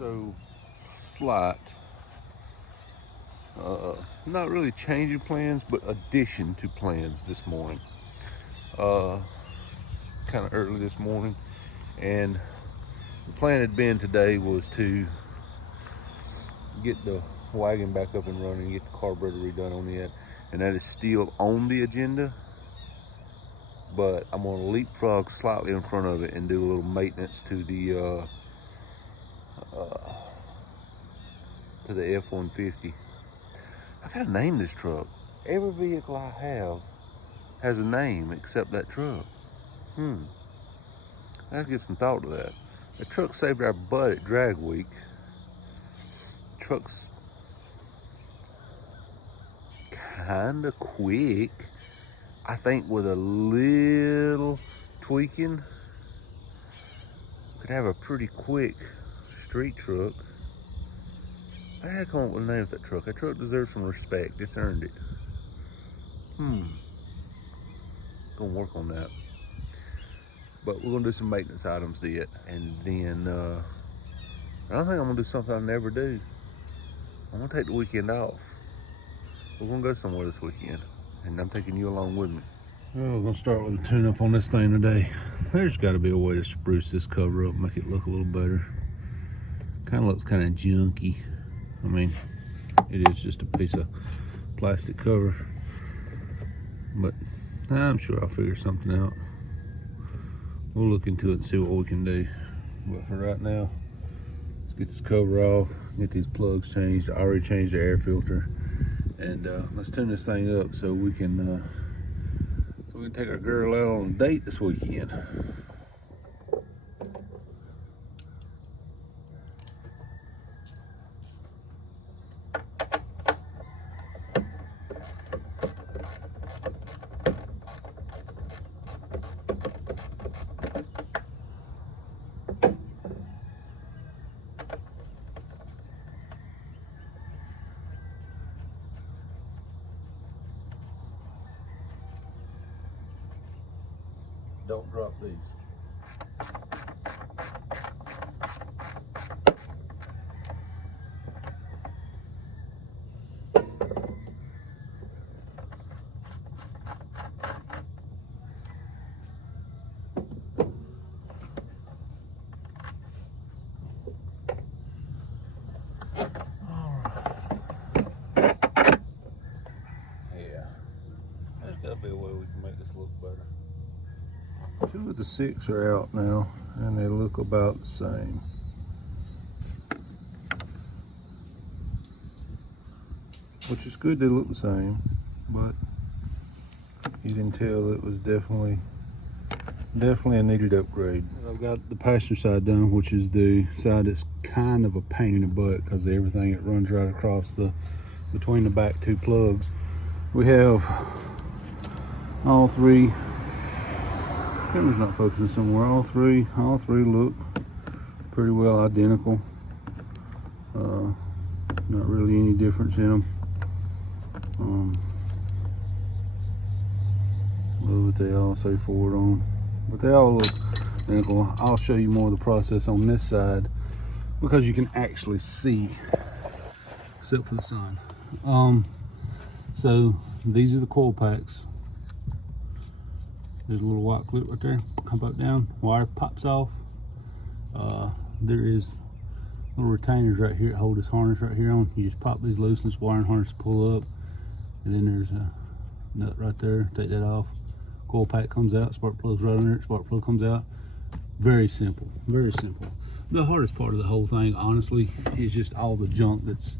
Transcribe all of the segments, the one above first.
So slight, not really changing plans, but addition to plans this morning. Kind of early this morning, and the plan had been today was to get the wagon back up and running, get the carburetor redone on it, and that is still on the agenda. But I'm gonna leapfrog slightly in front of it and do a little maintenance to the F-150. I gotta name this truck. Every vehicle I have has a name except that truck. I have to give some thought to that. The truck saved our butt at drag week. Truck's kinda quick. I think with a little tweaking, could have a pretty quick street truck. I had to come up with a name for that truck. That truck deserves some respect. It's earned it. Gonna work on that. But we're gonna do some maintenance items to it, and then I don't think I'm gonna do something I never do. I'm gonna take the weekend off. We're gonna go somewhere this weekend, and I'm taking you along with me. Well, we're gonna start with a tune-up on this thing today. There's got to be a way to spruce this cover up, make it look a little better. Kind of looks kind of junky. I mean, it is just a piece of plastic cover, but I'm sure I'll figure something out. We'll look into it and see what we can do. But for right now, let's get this cover off, get these plugs changed. I already changed the air filter, and let's tune this thing up so we can take our girl out on a date this weekend. Don't drop these. There's got to be a way we can make this look better. 2 of the 6 are out now, and they look about the same. Which is good they look the same, but you can tell it was definitely a needed upgrade. I've got the passenger side done, which is the side that's kind of a pain in the butt because of everything that runs right across between the back 2 plugs. We have all 3. Camera's not focusing somewhere. All three look pretty well identical. Not really any difference in them. What they all say forward on, but they all look identical. I'll show you more of the process on this side because you can actually see, except for the sun. So these are the coil packs. There's a little white clip right there, come back down, wire pops off. There is little retainers right here that hold this harness right here on. You just pop these loose and this wire and harness pull up. And then there's a nut right there, take that off. Coil pack comes out, spark plug's right under it, spark plug comes out. Very simple, very simple. The hardest part of the whole thing, honestly, is just all the junk that's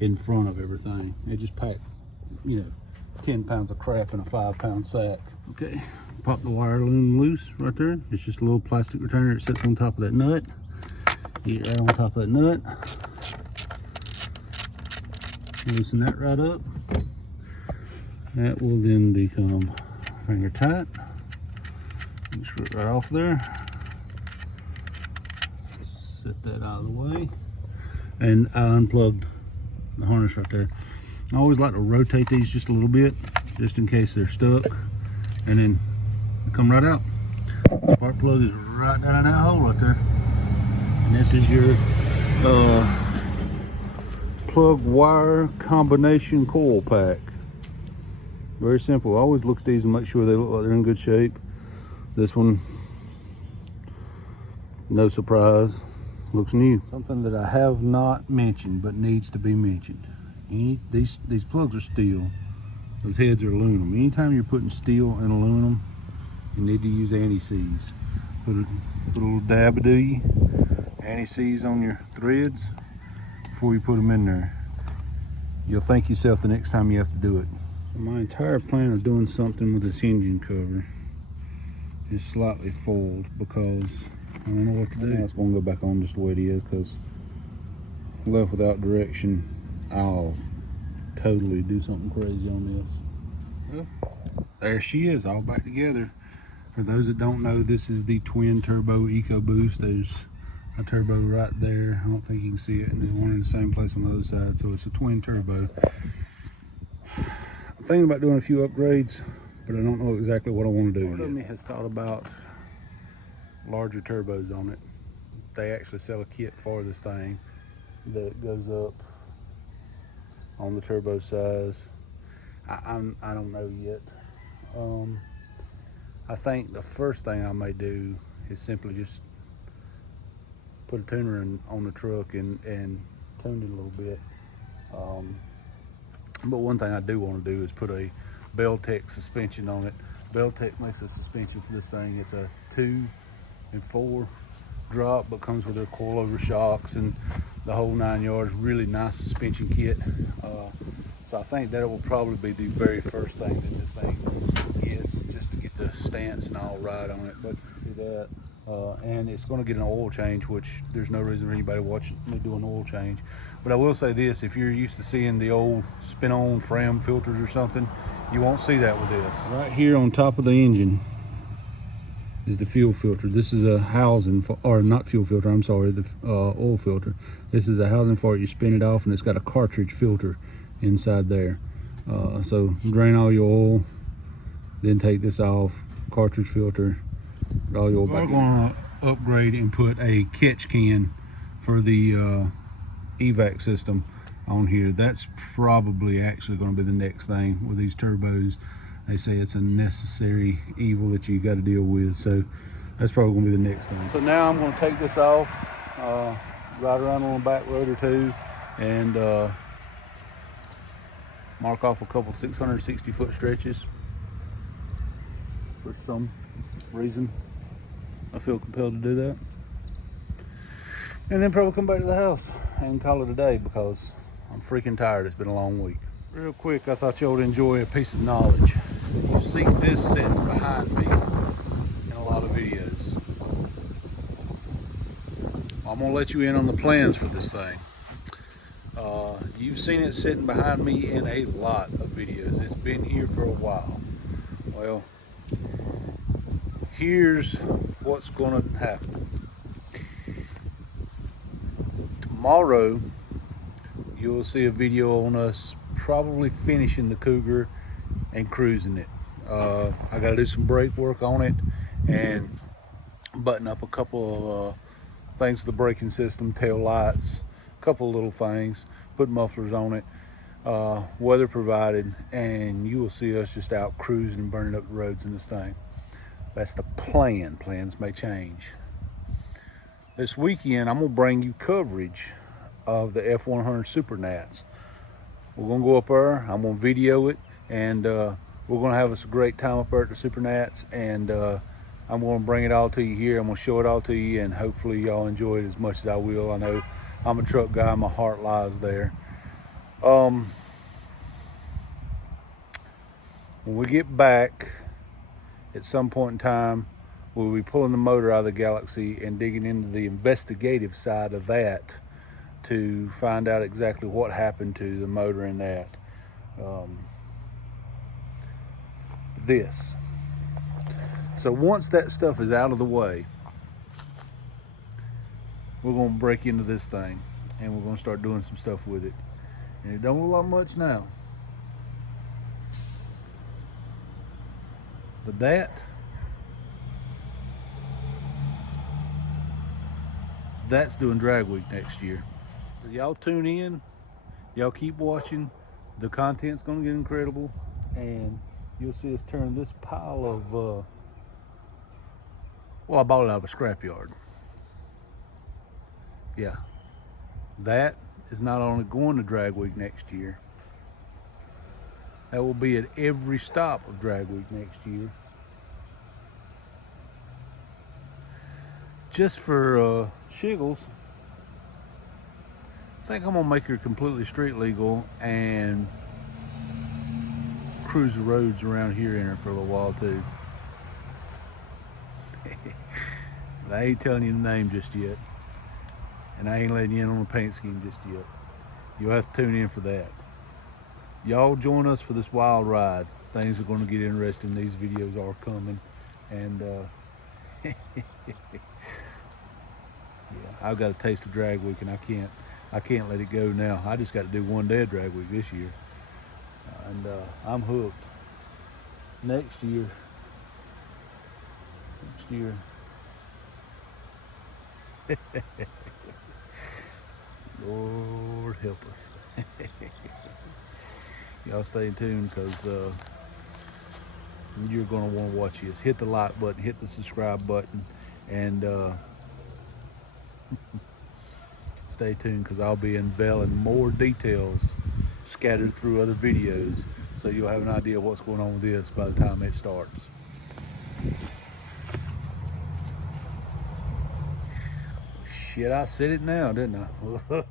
in front of everything. It just packed, 10 pounds of crap in a 5-pound sack. Okay, pop the wire loom loose right there. It's just a little plastic retainer that sits on top of that nut. Get it right on top of that nut. Loosen that right up. That will then become finger tight. Screw it right off there. Set that out of the way. And I unplugged the harness right there. I always like to rotate these just a little bit, just in case they're stuck. And then they come right out. The spark plug is right down in that hole right there. And this is your plug wire combination coil pack. Very simple. I always look at these and make sure they look like they're in good shape. This one, no surprise, looks new. Something that I have not mentioned but needs to be mentioned. These plugs are steel. Those heads are aluminum. Anytime you're putting steel and aluminum, you need to use anti-seize. Put a little dab-a-doo anti-seize on your threads before you put them in there. You'll thank yourself the next time you have to do it. So my entire plan of doing something with this engine cover is slightly foiled because I don't know what to do. Now it's going to go back on just the way it is, because left without direction, I'll totally do something crazy on this. Well, there she is, all back together. For those that don't know, this is the twin turbo Ecoboost. There's a turbo right there. I don't think you can see it, and there's one in the same place on the other side, so it's a twin turbo. I'm thinking about doing a few upgrades, but I don't know exactly what I want to do. Part of me has thought about larger turbos on it. They actually sell a kit for this thing that goes up on the turbo size. I don't know yet. I think the first thing I may do is simply just put a tuner on the truck and tune it a little bit. But one thing I do want to do is put a Beltec suspension on it. Beltec makes a suspension for this thing. It's a 2 and 4 drop, but comes with their coilover shocks and the whole 9 yards. Really nice suspension kit. So I think that will probably be the very first thing that this thing gets, just to get the stance and all right on it. But see that, and it's going to get an oil change, which there's no reason for anybody watching me do an oil change. But I will say this: if you're used to seeing the old spin-on Fram filters or something, you won't see that with this. Right here on top of the engine is the fuel filter. This is a housing for, or not fuel filter, I'm sorry, the oil filter. This is a housing for it. You spin it off and it's got a cartridge filter inside there. So drain all your oil, then take this off, cartridge filter, put all your oil back in. We're going to upgrade and put a catch can for the evac system on here. That's probably actually going to be the next thing with these turbos. They say it's a necessary evil that you got to deal with, so that's probably going to be the next thing. So now I'm going to take this off, ride around on a back road or two, and mark off a couple 660-foot stretches. For some reason, I feel compelled to do that. And then probably come back to the house and call it a day, because I'm freaking tired. It's been a long week. Real quick, I thought y'all would enjoy a piece of knowledge. You've seen this sitting behind me in a lot of videos. I'm gonna let you in on the plans for this thing. You've seen it sitting behind me in a lot of videos. It's been here for a while. Well, here's what's gonna happen. Tomorrow, you'll see a video on us probably finishing the Cougar and cruising it. I got to do some brake work on it and button up a couple of things with the braking system, tail lights, a couple of little things, put mufflers on it, weather provided, and you will see us just out cruising and burning up the roads in this thing. That's the plan. Plans may change. This weekend, I'm gonna bring you coverage of the F100 Super Nats. We're gonna go up there, I'm gonna video it, and we're gonna have us a great time up there at the Super Nats, and I'm gonna bring it all to you here. I'm gonna show it all to you, and hopefully y'all enjoy it as much as I will. I know I'm a truck guy, my heart lies there. When we get back at some point in time, we'll be pulling the motor out of the Galaxy and digging into the investigative side of that to find out exactly what happened to the motor in that. So once that stuff is out of the way, we're gonna break into this thing and we're gonna start doing some stuff with it. And it don't look like much now, but that that's doing drag week next year. So y'all tune in, y'all keep watching. The content's gonna get incredible, and you'll see us turn this pile of well, I bought it out of a scrapyard. Yeah, that is not only going to drag week next year, that will be at every stop of drag week next year. Just for shiggles, I think I'm gonna make her completely street legal and cruise the roads around here in her for a little while too. But I ain't telling you the name just yet, and I ain't letting you in on the paint scheme just yet. You'll have to tune in for that. Y'all join us for this wild ride. Things are going to get interesting. These videos are coming, and yeah, I've got a taste of drag week, and I can't let it go now. I just got to do one day of drag week this year, and I'm hooked. Next year, Lord help us. Y'all stay tuned, because you're going to want to watch this. Hit the like button, hit the subscribe button, and stay tuned, because I'll be unveiling more details scattered through other videos, so you'll have an idea of what's going on with this by the time it starts. Shit, I said it now, didn't I?